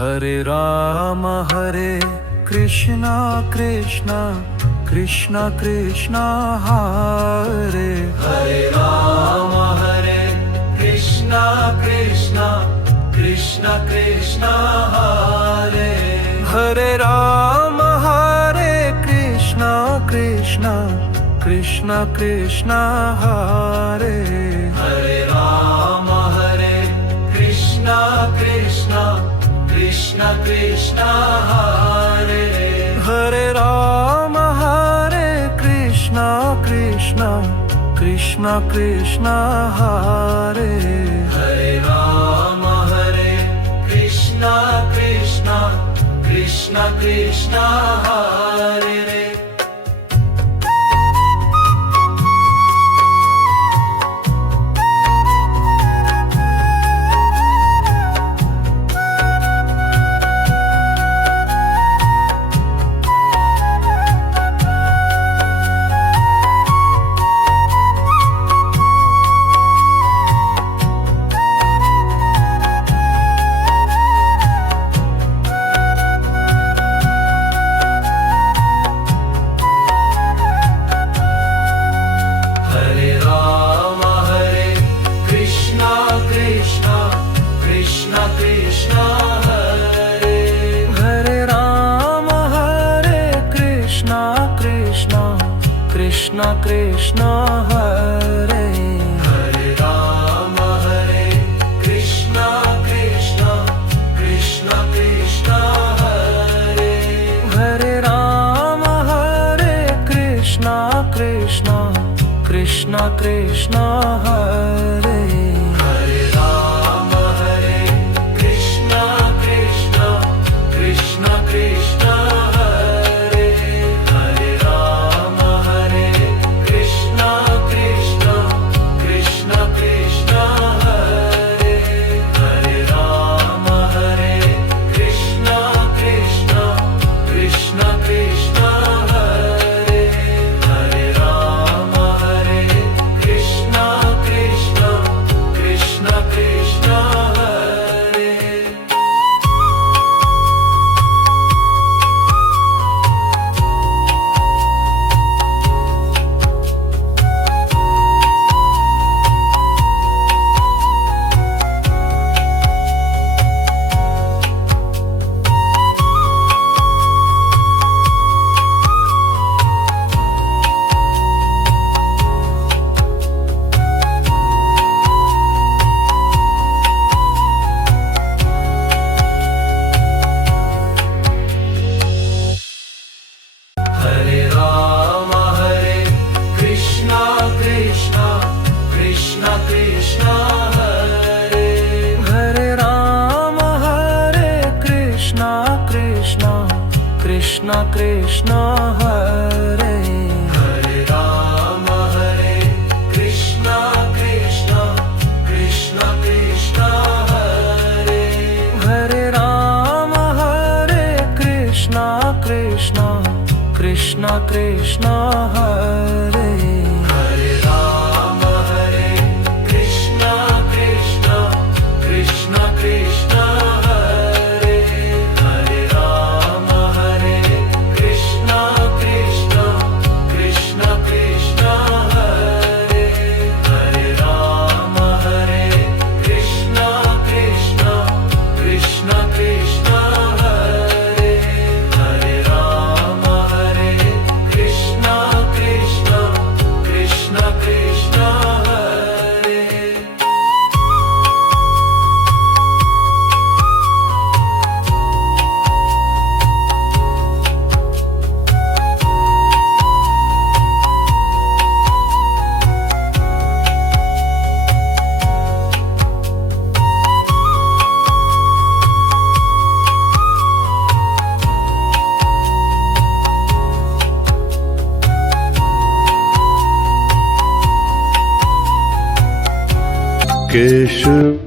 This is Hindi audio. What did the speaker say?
हरे कृष्णा कृष्णा कृष्णा कृष्णा हरे राम हरे कृष्णा कृष्णा कृष्णा कृष्णा हरे राम हरे कृष्णा कृष्णा कृष्णा कृष्णा हरे राम हरे कृष्णा कृष्णा कृष्णा कृष्णा हरे राम हरे कृष्णा कृष्णा कृष्णा कृष्णा हरे राम हरे कृष्णा कृष्णा कृष्णा कृष्णा कृष्णा कृष्णा हरे राम हरे कृष्णा कृष्णा कृष्णा कृष्णा हरे राम हरे कृष्णा कृष्णा कृष्णा कृष्णा हरे राम हरे कृष्णा कृष्णा कृष्णा कृष्णा कृष्णा कृष्णा हरे राम हरे कृष्णा कृष्णा कृष्णा कृष्णा हरे राम हरे कृष्णा कृष्णा कृष्णा कृष्णा हरे राम हरे कृष्णा कृष्णा कृष्णा कृष्णा केशव